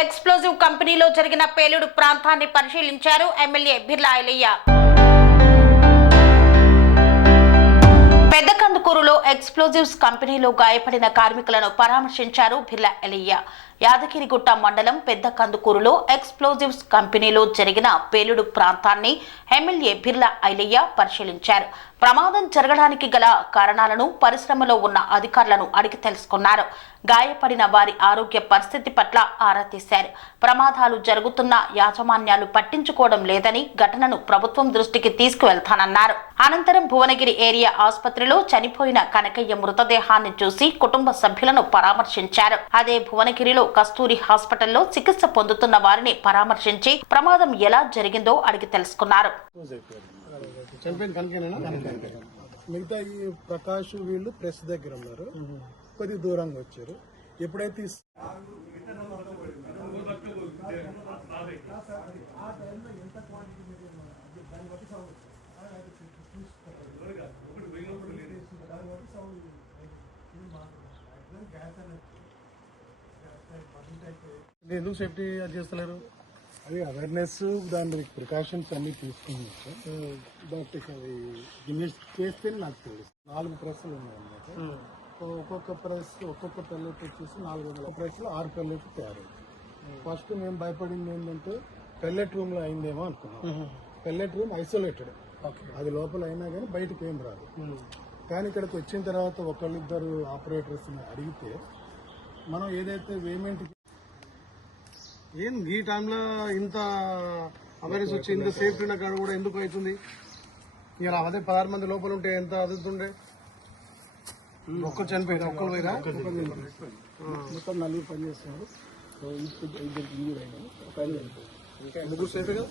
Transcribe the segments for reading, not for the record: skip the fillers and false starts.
Explosive కంపెనీలో జరిగిన పేలుడు ప్రాంతాన్ని పరిశీలించారు ఎమ్మెల్యే బిర్లా ఐలయ్య. పెద్దకందుకూరులో ఎక్స్ప్లోజివ్స్ కంపెనీలో గాయపడిన కార్మికులను పరామర్శించారు బిర్లా ఐలయ్య. యాదగిరిగుట్ట మండలం పెద్దకందుకూరులో ఎక్స్ప్లోజివ్స్ కంపెనీలో జరిగిన పేలుడు ప్రాంతాన్ని ఎమ్మెల్యే బిర్లా ఐలయ్య పరిశీలించారు. ప్రమాదం జరగడానికి గల కారణాలను పరిశ్రమలో ఉన్న అధికారులను అడిగి తెలుసుకున్నారు. గాయపడిన వారి ఆరోగ్య పరిస్థితి పట్ల ఆరా తీశారు. ప్రమాదాలు జరుగుతున్న యాజమాన్యాలు పట్టించుకోవడం లేదని ఘటనను ప్రభుత్వం దృష్టికి తీసుకువెళ్తానన్నారు. అనంతరం భువనగిరి ఏరియా ఆసుపత్రిలో చనిపోయిన కనకయ్య మృతదేహాన్ని చూసి కుటుంబ సభ్యులను పరామర్శించారు. అదే భువనగిరిలో కస్తూరి హాస్పిటల్లో చికిత్స పొందుతున్న వారిని పరామర్శించి ప్రమాదం ఎలా జరిగిందో అడిగి తెలుసుకున్నారు. మిగతా ఈ ప్రకాష్ వీళ్ళు ప్రెస్ దగ్గర ఉన్నారు, కొద్ది దూరంగా వచ్చారు. ఎప్పుడైతే ఎందుకు సేఫ్టీ అది చేస్తలేరు? అది అవేర్నెస్, దాని ప్రికాషన్స్ అన్ని తీసుకుని బట్ అది చేస్తే నాకు తెలుసు 4 ప్రెస్లు ఉన్నాయన్నమాట. ఒక్కొక్క పెల్లెట్ వచ్చేసి 400 ప్రెస్లు 6 పెల్లెట్లు తయారవుతాయి. ఫస్ట్ మేము భయపడింది ఏంటంటే పెల్లెట్ రూమ్ లో అయిందేమో అనుకున్నాం. పెల్లెట్ రూమ్ ఐసోలేటెడ్, అది లోపల అయినా కానీ బయటకు ఏం రాదు. కానీ ఇక్కడికి వచ్చిన తర్వాత ఒకళ్ళిద్దరు ఆపరేటర్స్ అడిగితే మనం ఏదైతే పేమెంట్ ఈ టైంలో ఇంత అవేర్నెస్ వచ్చి ఇంత సేఫ్టీ ఉన్న కాడ కూడా ఎందుకు అవుతుంది? ఇలా అదే 16 మంది లోపల ఉంటే ఎంత అదుతుండే? ఒక్కరు చనిపోయినా, ఒక్కరు పోయినా మొత్తం 4 పనిచేస్తున్నారు. ముగ్గురు సేఫే కదా.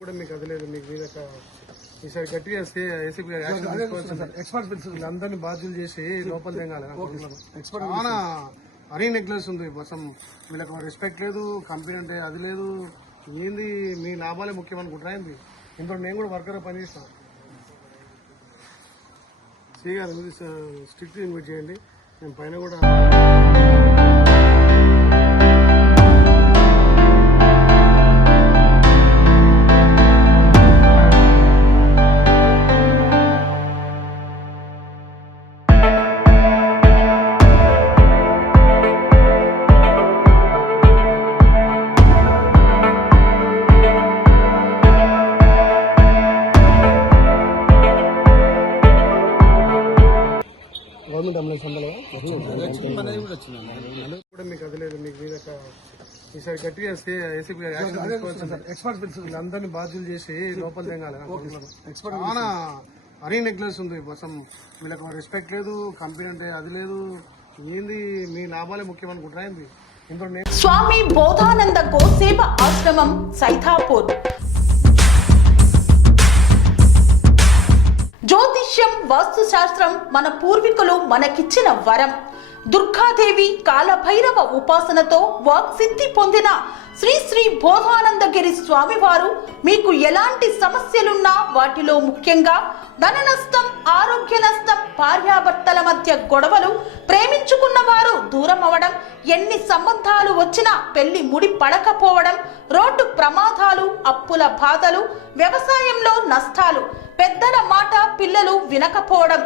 కూడా మీకు అది లేదు, మీకు మీద ఈసారి గట్టిగా ఏసీపీ ఎక్స్పర్ట్ అందరినీ బాధ్యులు చేసి లోపల తెగాలి. చాలా హరీ నెగ్లెన్స్ ఉంది. కోసం వీళ్ళకి రెస్పెక్ట్ లేదు, కంపెనీ అంటే అది లేదు. ఏంది మీ లాభాలే ముఖ్యం అనుకుంటారా ఏంది? ఇంట్లో నేను కూడా వర్కర్ పనిచేస్తాను. సి గారు స్ట్రిక్ట్ ఇన్వైట్ చేయండి. నేను పైన కూడా గవర్నమెంట్ కూడా మీకు అది లేదు, మీకు మీద ఈసారి గట్టిగా ఏసీపీ ఎక్స్పర్ట్ అందరినీ బాధ్యులు చేసి లోపల తెగాలి. చాలా హరీ నెగ్లెన్స్ ఉంది. కోసం వీళ్ళకి రెస్పెక్ట్ లేదు, కంపెనీ అంటే అది లేదు. ఏంది మీ లాభాలే ముఖ్యం అనుకుంటారా ఏంది? ఇంట్లో స్వామి బోధానంద గోసేవ ఆశ్రమం సైథాపూర్. జ్యోతిష్యం, వాస్తుశాస్త్రం మన పూర్వీకులు మనకిచ్చిన వరం. దుర్గాదేవి, కాలభైరవ ఉపాసనతో వాక్సిద్ధి పొందిన శ్రీ శ్రీ బోధానందగిరి స్వామివారు మీకు ఎలాంటి సమస్యలున్నా, వాటిలో ముఖ్యంగా ధన నష్టం, ఆరోగ్య నష్టం, భార్యాభర్తల మధ్య గొడవలు, ప్రేమించుకున్న వారు దూరం అవడం, ఎన్ని సంబంధాలు వచ్చినా పెళ్లి ముడి పడకపోవడం, రోడ్డు ప్రమాదాలు, అప్పుల బాధలు, వ్యవసాయంలో నష్టాలు, పెద్దల మాట పిల్లలు వినకపోవడం,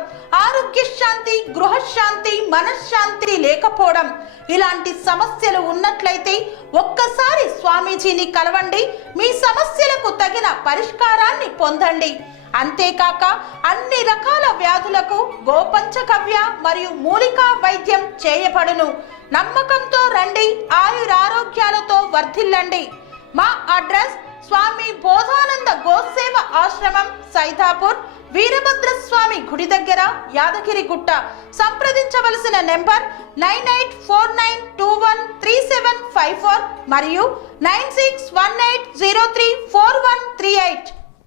ఆరోగ్య శాంతి, గృహశాంతి, మనశ్శాంతి లేకపోవడం, ఇలాంటి సమస్యలు ఉన్నట్లయితే ఒక్కసారి స్వామీజీని కలవండి. మీ సమస్యలకు తగిన పరిష్కారాన్ని పొందండి. అంతేకాక అన్ని రకాల వ్యాధులకు గోపంచకవ్య మరియు మూలికా వైద్యం చేయబడును. నమ్మకంతో రండి, ఆయురారోగ్యాలతో వర్ధిల్లండి. మా అడ్రస్ స్వామి బోధానంద గోసేవ ఆశ్రమం సైథాపూర్, వీరభద్రస్వామి గుడి దగ్గర, యాదగిరిగుట్ట. సంప్రదించవలసిన నెంబర్ 9849213754 మరియు 9618034138.